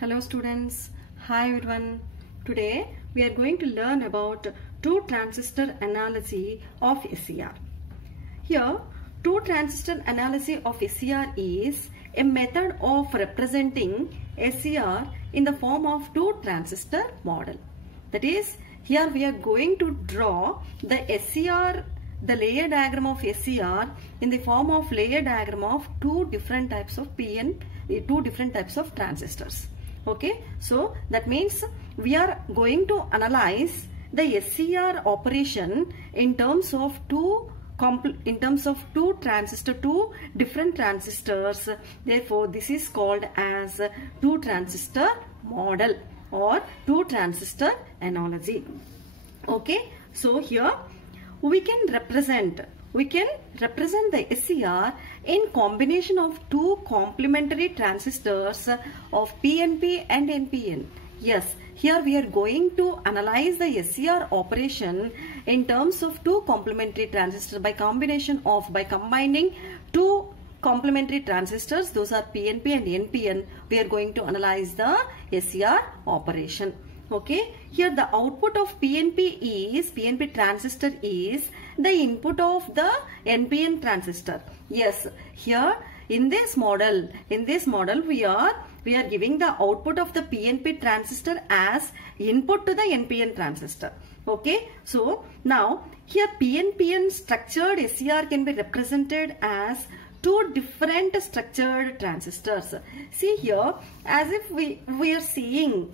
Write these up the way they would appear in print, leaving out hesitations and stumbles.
Hello students, hi everyone. Today we are going to learn about two transistor analysis of SCR. Here, two transistor analysis of SCR is a method of representing SCR in the form of two transistor model. That is, here we are going to draw the SCR, the layer diagram of SCR in the form of layer diagram of two different types of two different types of transistors. Okay, so that means we are going to analyze the SCR operation in terms of two different transistors. Therefore, this is called as two transistor model or two transistor analogy. Okay, so here we can represent the SCR in combination of two complementary transistors of PNP and NPN. Yes, here we are going to analyze the SCR operation in terms of two complementary transistors by combining two complementary transistors. Those are PNP and NPN. We are going to analyze the SCR operation. Okay, here the output of PNP transistor is the input of the NPN transistor. Yes, here in this model we are giving the output of the PNP transistor as input to the NPN transistor. Okay, so now here PNPN structured SCR can be represented as two different structured transistors. See here, as if we are seeing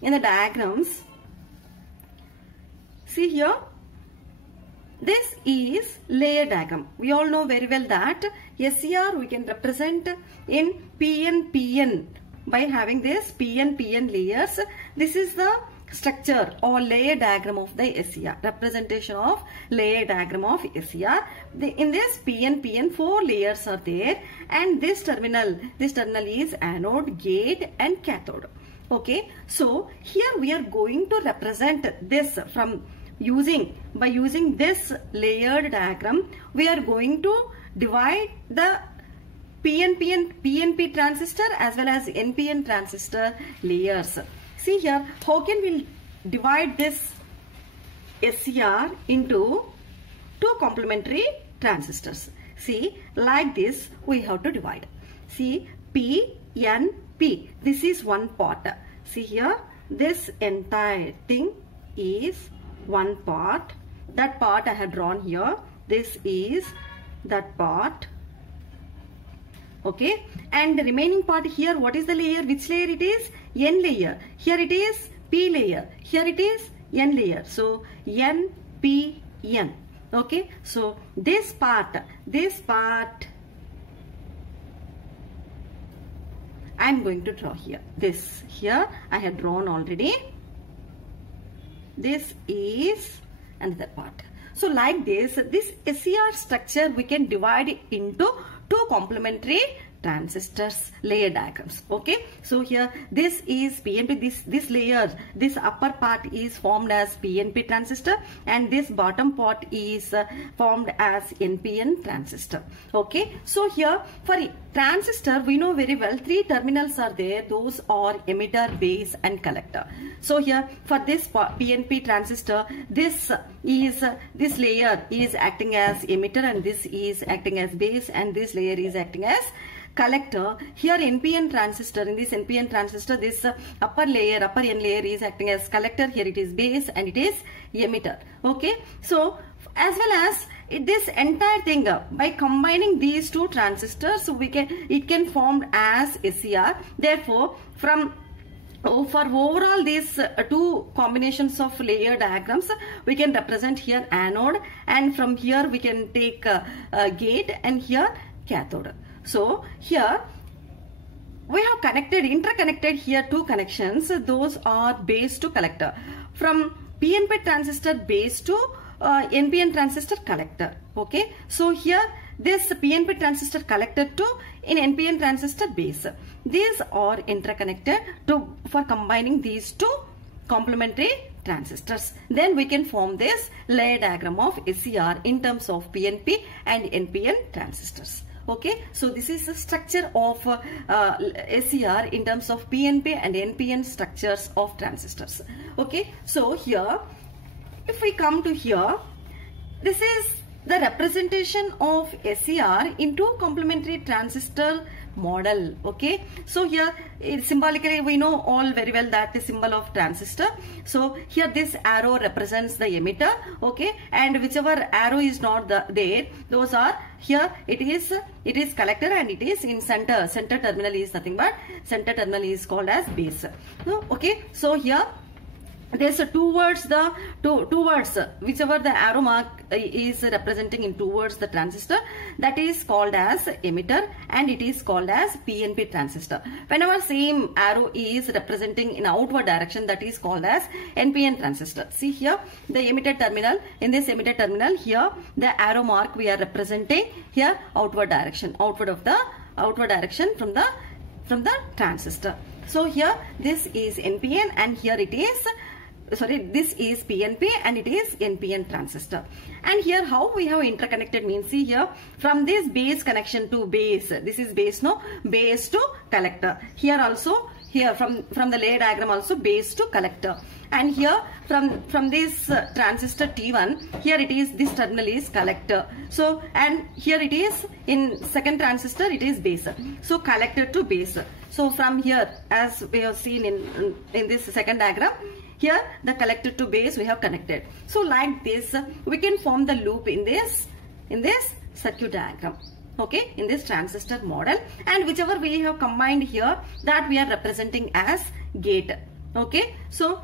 in the diagrams. See here, this is layer diagram. We all know very well that SCR we can represent in PNPN by having this PNPN layers. This is the structure or layer diagram of the SCR, representation of layer diagram of SCR. In this PNPN, four layers are there, and this terminal is anode, gate and cathode. Okay, so here we are going to represent this by using this layered diagram. We are going to divide the PNP transistor as well as NPN transistor layers. See here, how can we divide this SCR into two complementary transistors? See, like this we have to divide. See, PNP, this is one part. See here, this entire thing is one part. That part I have drawn here. This is that part. Okay, and the remaining part here, what is the layer? Which layer it is? N layer. Here it is P layer. Here it is N layer. So N, P, N. Okay, so this part I am going to draw here. This here I have drawn already. This is another part. So like this SCR structure we can divide it into two complementary transistors layer diagrams. Okay, so here this is PNP, this layer, this upper part is formed as PNP transistor and this bottom part is formed as NPN transistor. Okay, so here for transistor we know very well three terminals are there. Those are emitter, base and collector. So here for this PNP transistor, this layer is acting as emitter and this is acting as base and this layer is acting as collector. Here NPN transistor, in this NPN transistor, this upper N layer is acting as collector. Here it is base and it is emitter. Okay, so as well as this entire thing, by combining these two transistors, so it can form as SCR. Therefore, for overall these two combinations of layer diagrams, we can represent here anode, and from here we can take gate, and here cathode. So here we have interconnected here two connections. Those are base to collector. From PNP transistor base to NPN transistor collector. Okay, so here this PNP transistor collector to in NPN transistor base. These are interconnected for combining these two complementary transistors. Then we can form this layer diagram of SCR in terms of PNP and NPN transistors. Okay, so this is the structure of SCR in terms of PNP and NPN structures of transistors. Okay, so here, if we come to here, this is the representation of SCR into complementary transistor model. Okay, so here symbolically we know all very well that the symbol of transistor. So here this arrow represents the emitter. Okay, and whichever arrow is not there, those are here it is collector and it is in center terminal is nothing but center terminal is called as base. Okay, so here there's towards whichever the arrow mark is representing in towards the transistor, that is called as emitter and it is called as PNP transistor. Whenever same arrow is representing in outward direction, that is called as NPN transistor. See here the emitter terminal, in this emitter terminal here the arrow mark we are representing here outward direction, outward direction from the transistor. So here this is NPN and here it is this is PNP and it is NPN transistor. And here how we have interconnected means, see here from this base connection to base, this is base, no, base to collector. Here also, here from the layer diagram also base to collector. And here from this transistor T1, here it is, this terminal is collector. So and here it is in second transistor it is base. So collector to base. So from here, as we have seen in this second diagram, here the collector to base we have connected. So like this we can form the loop in this circuit diagram. Okay, in this transistor model, and whichever we have combined here, that we are representing as gate. Okay, so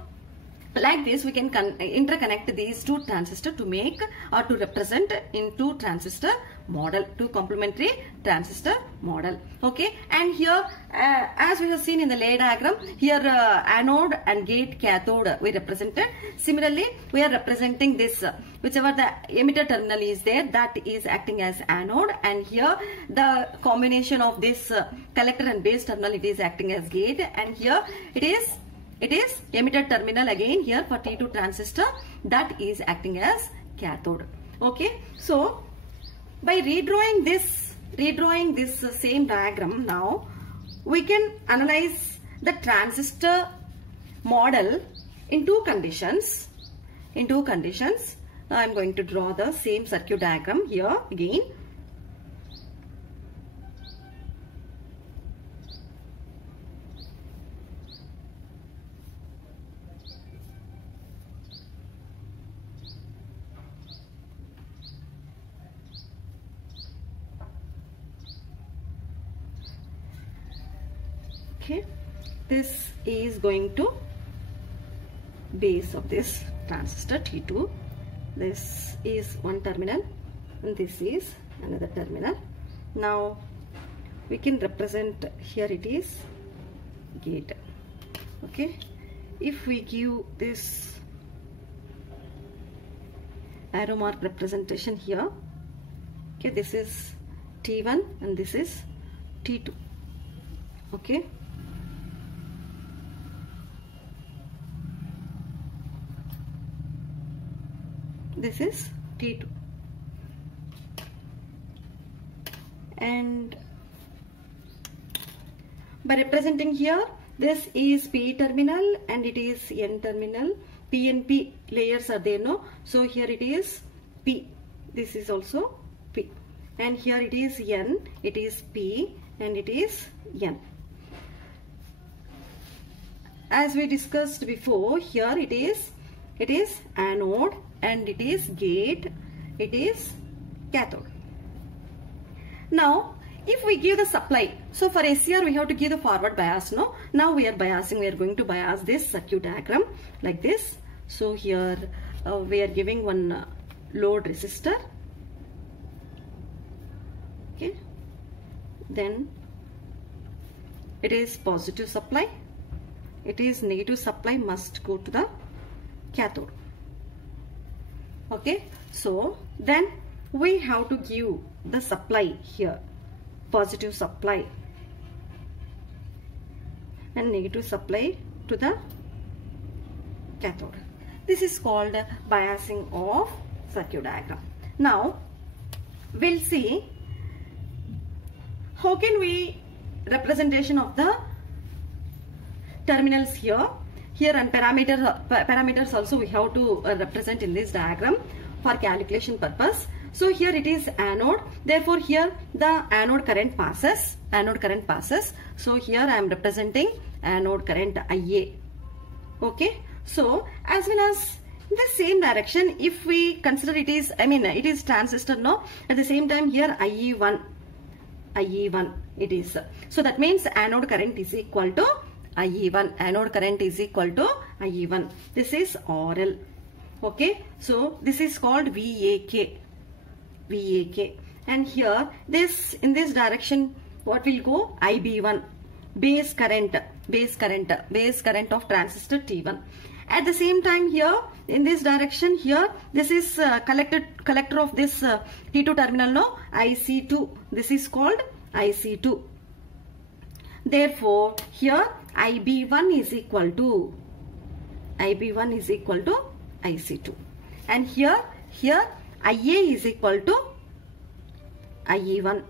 like this we can interconnect these two transistors to make or to represent in two transistor model, two complementary transistor model. Okay, and here as we have seen in the layer diagram, here anode and gate cathode we represented. Similarly we are representing this whichever the emitter terminal is there, that is acting as anode, and here the combination of this collector and base terminal, it is acting as gate, and here it is emitter terminal again here for T2 transistor, that is acting as cathode. Okay, so by redrawing this same diagram, now we can analyze the transistor model in two conditions. Now I am going to draw the same circuit diagram here again. Okay, this is going to base of this transistor T2. This is one terminal and this is another terminal. Now we can represent, here it is gate. Okay, if we give this arrow mark representation here, okay, this is T1 and this is T2. Okay, this is T2, and by representing here, this is P terminal and it is N terminal. P and P layers are there, no? So here it is P, this is also P, and here it is N, it is P and it is N. As we discussed before, here it is anode and it is gate, it is cathode. Now if we give the supply, so for SCR we have to give the forward bias, no? Now we are biasing, we are going to bias this circuit diagram like this. So here we are giving one load resistor. Okay, then it is positive supply, it is negative supply must go to the cathode. Okay, so then we have to give the supply here, positive supply and negative supply to the cathode. This is called biasing of circuit diagram. Now we'll see how can we representation of the terminals here? Here and parameters also we have to represent in this diagram for calculation purpose. So here it is anode. Therefore here the anode current passes. So here I am representing anode current IA. Okay. So as well as in the same direction, if we consider it is, it is transistor, no? At the same time here IE1 it is. So that means anode current is equal to IE1. Anode current is equal to IE1. This is RL. Okay. So this is called VAK. And here in this direction what will go? IB1. Base current of transistor T1. At the same time here in this direction here, this is collector of this T2 terminal, no? IC2. This is called IC2. Therefore here IB1 is equal to IC2. And here IA is equal to IE1.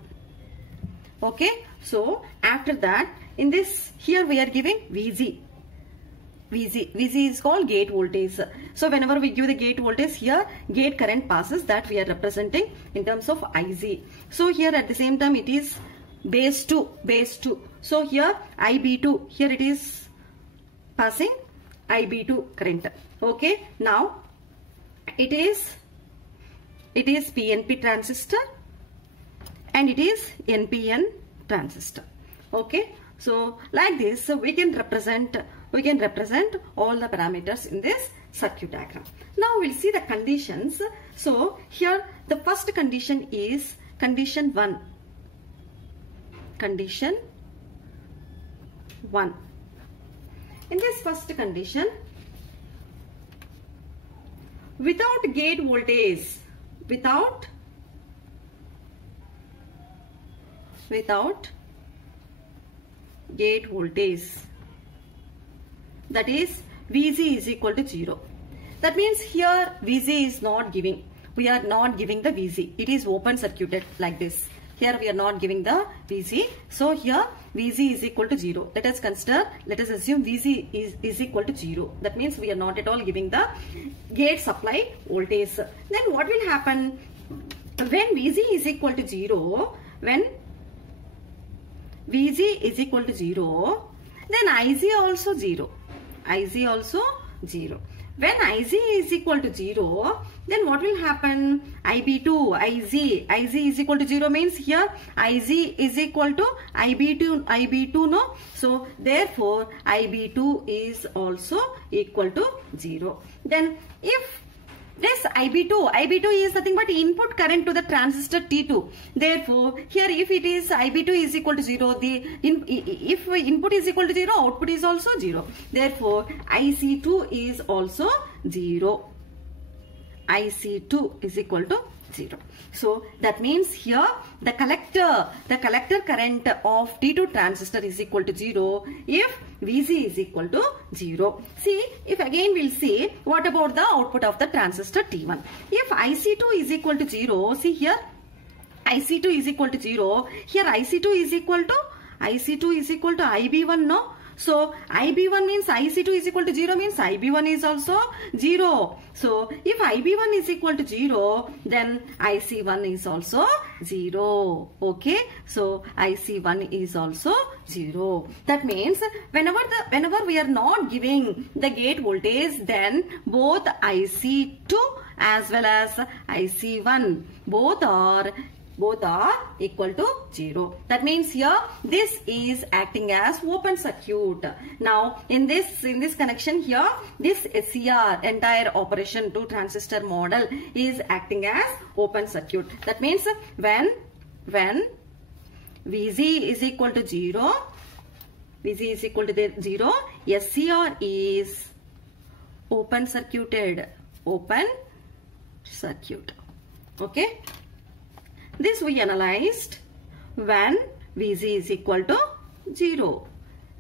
Okay. So after that, in this here we are giving VG is called gate voltage. So whenever we give the gate voltage, here gate current passes, that we are representing in terms of IZ. So here at the same time it is base 2. So here IB2, here it is passing IB2 current. Okay. Now it is PNP transistor and it is NPN transistor. Okay. So like this, so we can represent all the parameters in this circuit diagram. Now we'll see the conditions. So here the first condition is condition 1. Condition 1. In this first condition, without gate voltage, without gate voltage, that is VG is equal to 0. That means here VG is not giving. We are not giving the VG. It is open circuited like this. Here we are not giving the VG. So here VG is equal to 0. Let us assume VG is equal to 0. That means we are not at all giving the gate supply voltage. Then what will happen when VG is equal to 0? When VG is equal to 0, then IZ also 0. IZ also 0. When IZ is equal to 0, then what will happen? IB2, IZ is equal to 0 means here IZ is equal to IB2 no? So therefore IB2 is also equal to 0. Then if this IB2 is nothing but input current to the transistor T2. Therefore, here if it is IB2 is equal to 0, if input is equal to 0, output is also 0. Therefore, IC2 is also 0. IC2 is equal to 0. So that means here the collector current of T2 transistor is equal to 0 if VG is equal to 0. See, if again we'll see what about the output of the transistor T1. If IC2 is equal to 0, see here IC2 is equal to 0. Here IC2 is equal to IB1, no? So IB1 means IC2 is equal to 0 means IB1 is also 0. So if IB1 is equal to 0, then IC1 is also 0. Okay. So IC1 is also 0. That means whenever we are not giving the gate voltage, then both IC2 as well as IC1 both are equal to 0. That means here this is acting as open circuit. Now in this connection here, this SCR entire operation two transistor model is acting as open circuit. That means when VG is equal to 0, SCR is open circuit. Okay. This we analyzed when VG is equal to 0.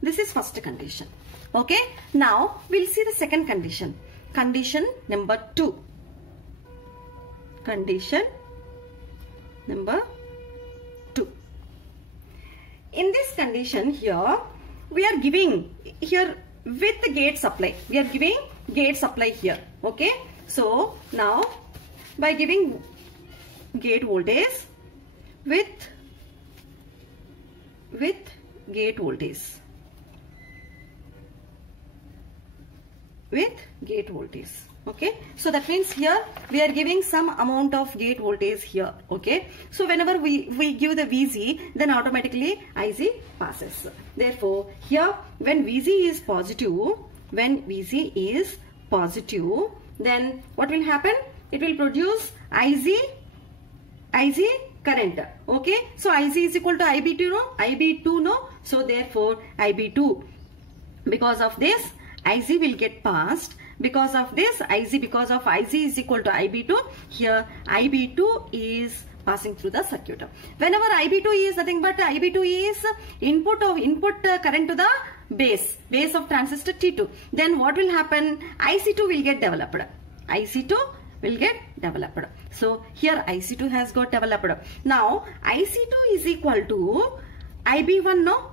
This is first condition. Okay. Now we'll see the second condition. Condition number 2. Condition number 2. in this condition here, we are giving here with the gate supply. We are giving gate supply here. Okay. So now by giving gate voltage with gate voltage. With gate voltage. Okay, so that means here we are giving some amount of gate voltage here. Okay, so whenever we give the VG, then automatically IC passes. Therefore here when VG is positive, then what will happen? It will produce IC current. Okay, so IC is equal to IB2 no, so therefore IB2, because of this IC will get passed. Because of this IC, because of IC is equal to IB2, here IB2 is passing through the circuit. Whenever IB2 is nothing but IB2 is input current to the base of transistor T2, then what will happen? IC2 will get developed. IC2 will get developed. So here IC2 has got developed. Now IC2 is equal to IB1 no.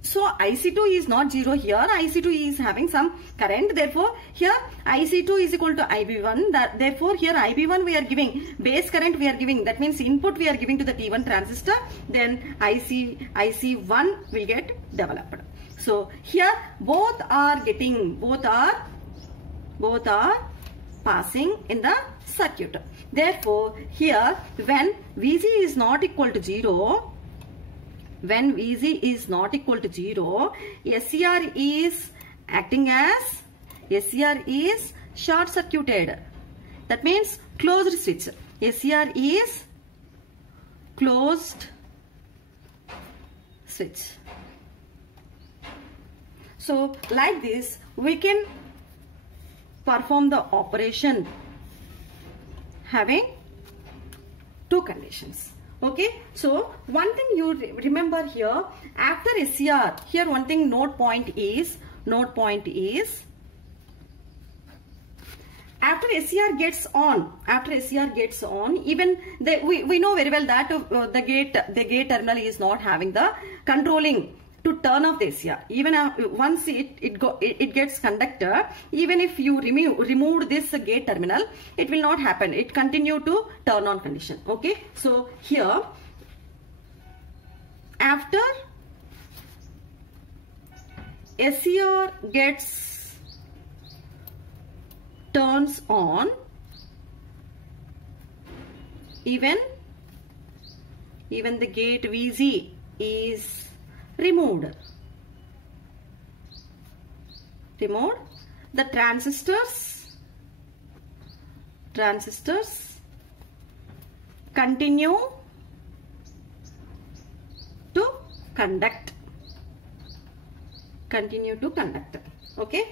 So IC2 is not 0 here. IC2 is having some current. Therefore, here IC2 is equal to IB1. Therefore, here IB1 we are giving, base current we are giving. That means input we are giving to the T1 transistor. Then IC1 will get developed. So here both are passing in the circuit. Therefore, here when VG is not equal to 0, when VG is not equal to 0, SCR is acting as, SCR is short circuited. That means closed switch. SCR is closed switch. So like this we can perform the operation having two conditions. Okay, so one thing you remember here, after SCR, here one thing note point is after SCR gets on, even we know very well that the gate terminal is not having the controlling to turn off the SCR. Even once it gets conductor, even if you remove this gate terminal, it will not happen. It continue to turn on condition. Okay, so here after SCR gets turns on, even the gate VG is removed. The transistors continue to conduct. Okay,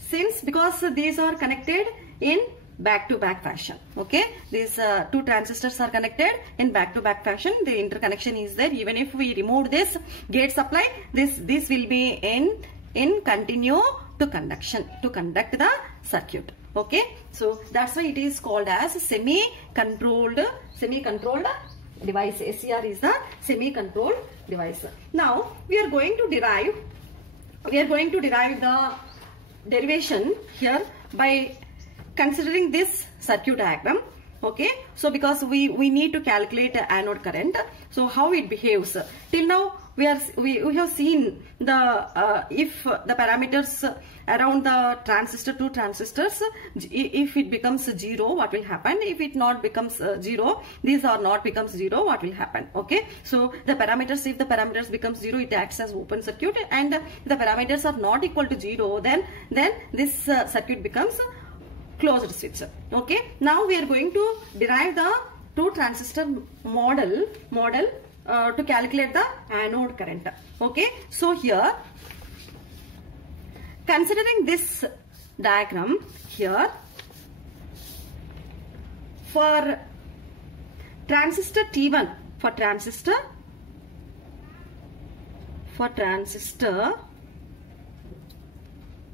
since because these are connected in back-to-back fashion. Okay, these two transistors are connected in back-to-back fashion. The interconnection is there. Even if we remove this gate supply, this will be in continue to conduct the circuit. Okay, so that's why it is called as semi-controlled device. SCR is the semi-controlled device. Now we are going to derive the derivation here by considering this circuit diagram. Okay, so because we need to calculate anode current, so how it behaves. Till now we have seen the if the parameters around the transistor, two transistors, if it becomes 0, what will happen? If it not becomes 0, these are not becomes 0, what will happen? Okay, so the parameters, if the parameters becomes 0, it acts as open circuit, and the parameters are not equal to 0, then this circuit becomes closed switch. Okay, now we are going to derive the two transistor model to calculate the anode current. Okay, so here considering this diagram here, for transistor T1, for transistor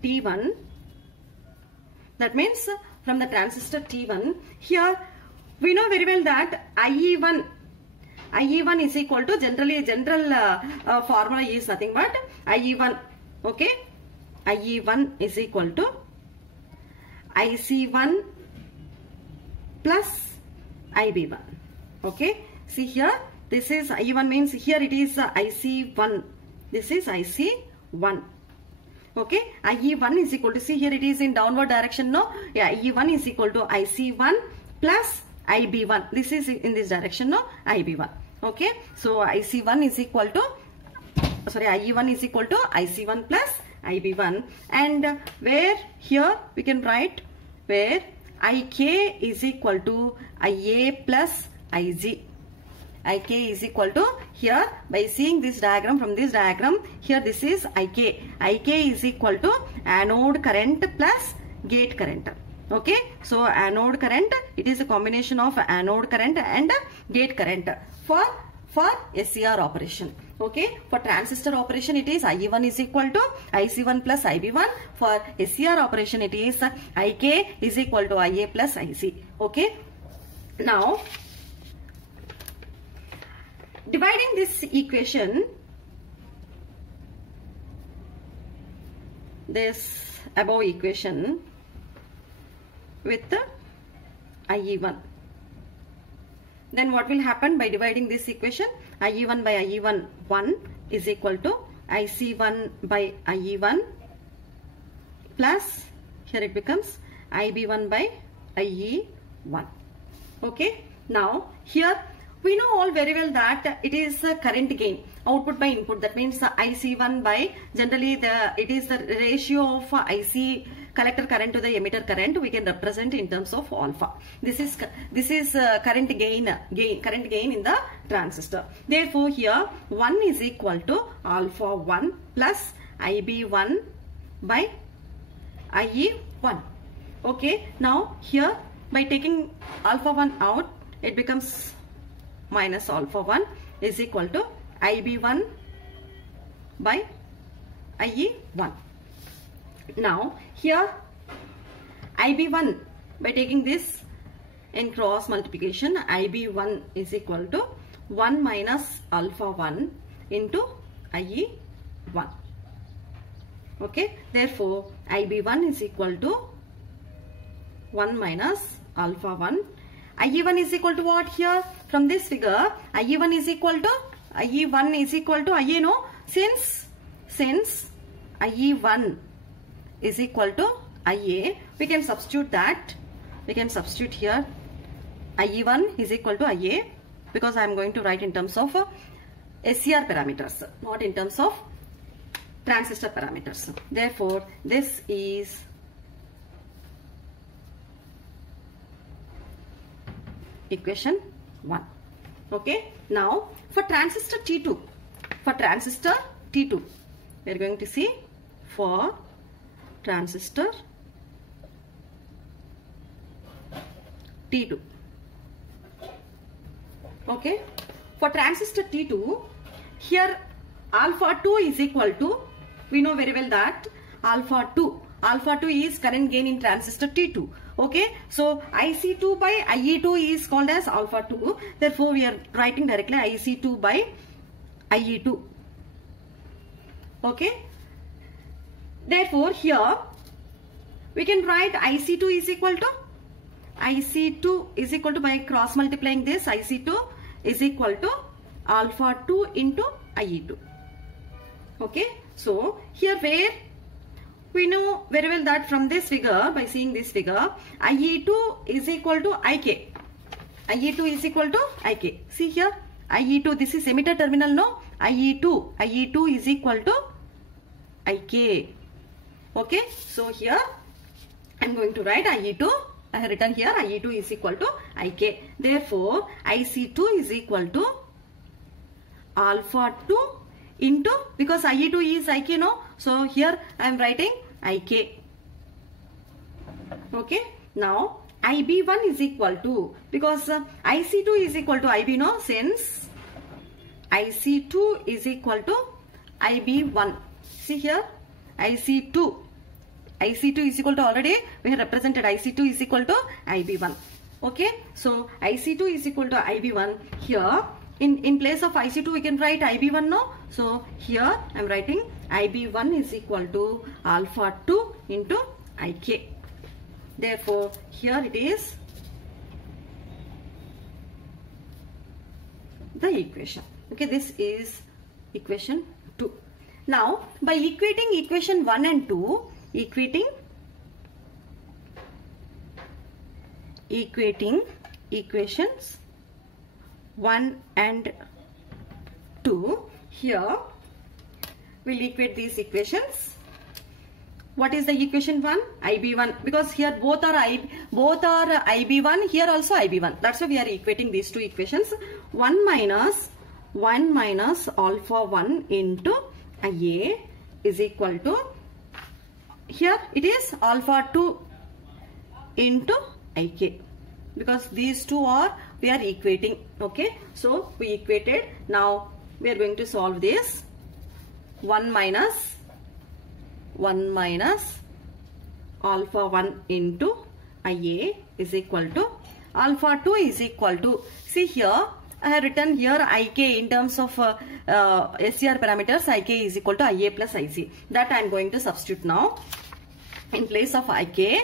T1, that means from the transistor T1, here we know very well that IE1 IE1 is equal to general formula is nothing but IE1. Okay, IE1 is equal to IC1 plus IB1. Okay, see here, this is IE1 means here it is IC1. This is IC1. Okay, IE1 is equal to, see here it is in downward direction, no? Yeah, IE1 is equal to IC1 plus IB1. This is in this direction, no? IB1. Okay, so IC1 is equal to, sorry, IE1 is equal to IC1 plus IB1. And where here we can write where IK is equal to IA plus IG. IK is equal to, here by seeing this diagram, from this diagram, here this is IK. IK is equal to anode current plus gate current. Okay, so anode current, it is a combination of anode current and gate current for SCR operation. Okay, for transistor operation it is IE1 is equal to IC1 plus IB1. For SCR operation it is IK is equal to IA plus IC. Okay, now dividing this equation, this above equation with the IE1, then what will happen by dividing this equation? IE1 by IE1 1 is equal to IC1 by IE1 plus, here it becomes IB1 by IE1. Okay, now here we know all very well that it is a current gain, output by input. That means IC1 by, generally it is the ratio of IC collector current to the emitter current. We can represent in terms of alpha. This is current gain in the transistor. Therefore here 1 is equal to alpha 1 plus IB1 by IE1. Okay, now here by taking alpha 1 out, it becomes minus alpha 1 is equal to IB1 by IE1. Now here IB1, by taking this in cross multiplication, IB1 is equal to 1 minus alpha 1 into IE1. Okay, therefore IB1 is equal to 1 minus alpha 1. IE1 is equal to what here? From this figure, IE1 is equal to IA, no? Since IE1 is equal to IA, we can substitute that. We can substitute here IE1 is equal to IA, because I am going to write in terms of SCR parameters, not in terms of transistor parameters. Therefore, this is equation 1. Okay, now for transistor T2, we are going to see for transistor T2. Okay, for transistor T2, here alpha 2 is equal to, we know very well that alpha 2 is current gain in transistor T2. Okay, so IC2 by IE2 is called as alpha 2. Therefore, we are writing directly IC2 by IE2. Okay, therefore here we can write IC2 is equal to by cross multiplying this, IC2 is equal to alpha 2 into IE2. Okay, so here where we know very well that from this figure, by seeing this figure, IE2 is equal to IK. IE2 is equal to IK. See here, IE2, this is emitter terminal, no? IE2 is equal to IK. Okay, so here I am going to write IE2. I have written here IE2 is equal to IK. Therefore, IC2 is equal to alpha 2 into, because IE2 is IK, no? So here I am writing IK. Okay, now IB1 is equal to, because IC2 is equal to IB, no? Since IC2 is equal to IB1. See here, IC2 is equal to, already we have represented IC2 is equal to IB1. Okay, so IC2 is equal to IB1. Here in place of IC2 we can write IB1 now. So here I am writing IB1 is equal to alpha 2 into IK. Therefore here it is the equation. Okay, this is equation 2. Now by equating equation 1 and 2, equating equations 1 and 2, here we'll equate these equations. What is the equation 1? IB1, because here both are IB1, here also IB1. That's why we are equating these two equations. 1 minus alpha 1 into IA is equal to, here it is alpha 2 into IK, because these two are, we are equating. Okay, so we equated. Now we are going to solve this. 1 minus alpha 1 into IA is equal to alpha 2 is equal to, see here I have written here IK in terms of SCR parameters. IK is equal to IA plus IC. That I am going to substitute now. In place of IK,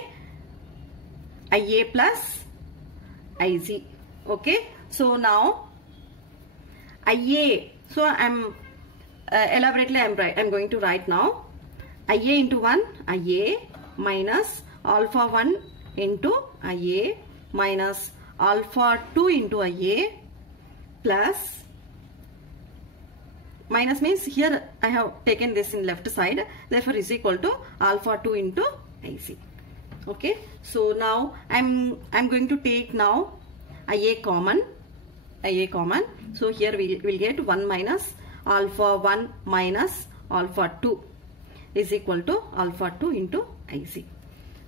IA plus IC. Okay, so now IA, so I'm elaborately I'm going to write now IA into 1, IA minus alpha 1 into IA minus alpha 2 into IA plus, minus means here I have taken this in left side, therefore is equal to alpha 2 into IC. Okay, so now I'm going to take now IA common. So here we'll get 1 minus alpha 1 minus alpha 2 is equal to alpha 2 into IC.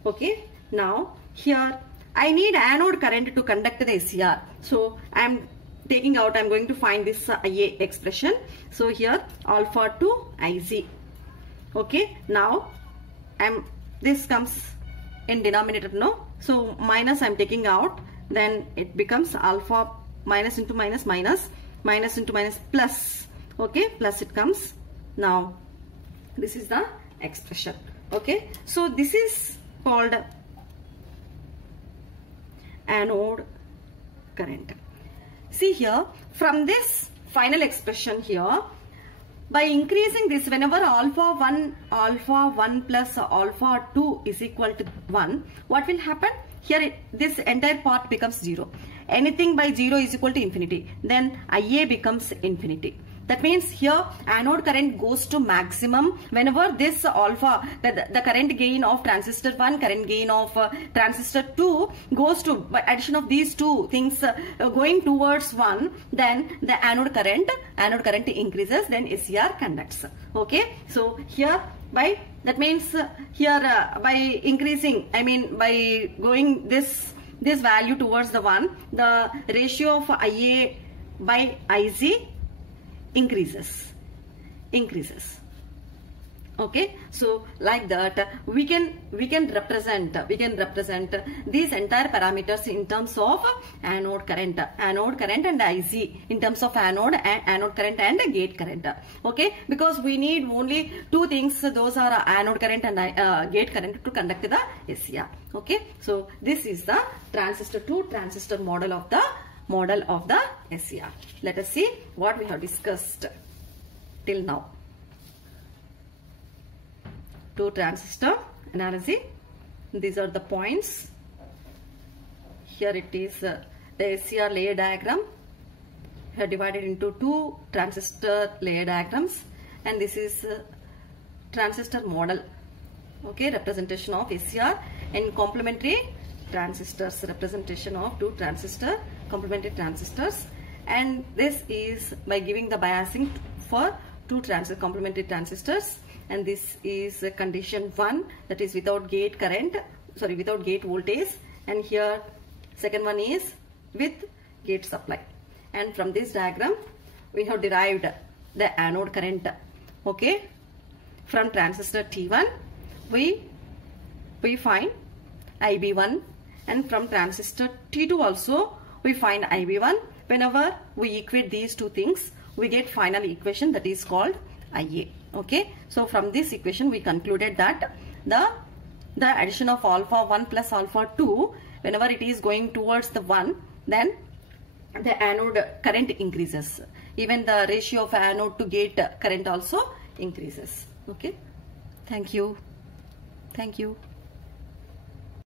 Okay, now here I need anode current to conduct the SCR. So I'm taking out, I'm going to find this IA expression. So here alpha 2 IC. Okay, now this comes in denominator, no? So minus I'm taking out, then it becomes alpha minus into minus minus, minus into minus plus. Okay, plus it comes. Now this is the expression. Okay, so this is called anode current. See here, from this final expression here, by increasing this, whenever alpha 1 plus alpha 2 is equal to 1, what will happen? Here this entire part becomes 0. Anything by 0 is equal to infinity. Then IA becomes infinity. That means here anode current goes to maximum whenever this alpha, the current gain of transistor 1, current gain of transistor 2 goes to, by addition of these two things going towards 1, then the anode current increases, then SCR conducts. Okay, so here by, that means here by increasing, I mean by going this value towards the 1, the ratio of IA by IC increases. Okay, so like that we can represent these entire parameters in terms of anode current and IC in terms of anode current and gate current. Okay, because we need only two things, those are anode current and gate current to conduct the SCR. Okay, so this is the transistor to transistor model of the SCR. Let us see what we have discussed till now. Two transistor analysis. These are the points. Here it is the SCR layer diagram. We have divided into two transistor layer diagrams, and this is transistor model. Okay, representation of SCR and complementary transistors, representation of two transistor complementary transistors, and this is by giving the biasing for two complementary transistors, and this is condition 1, that is without gate current, sorry, without gate voltage, and here second one is with gate supply. And from this diagram we have derived the anode current. Okay, from transistor T1 we find IB1, and from transistor T2 also we find IB1. whenever we equate these two things, we get final equation that is called IA. Okay, so from this equation we concluded that the addition of alpha 1 plus alpha 2, whenever it is going towards the 1, then the anode current increases. Even the ratio of anode to gate current also increases. Okay, thank you.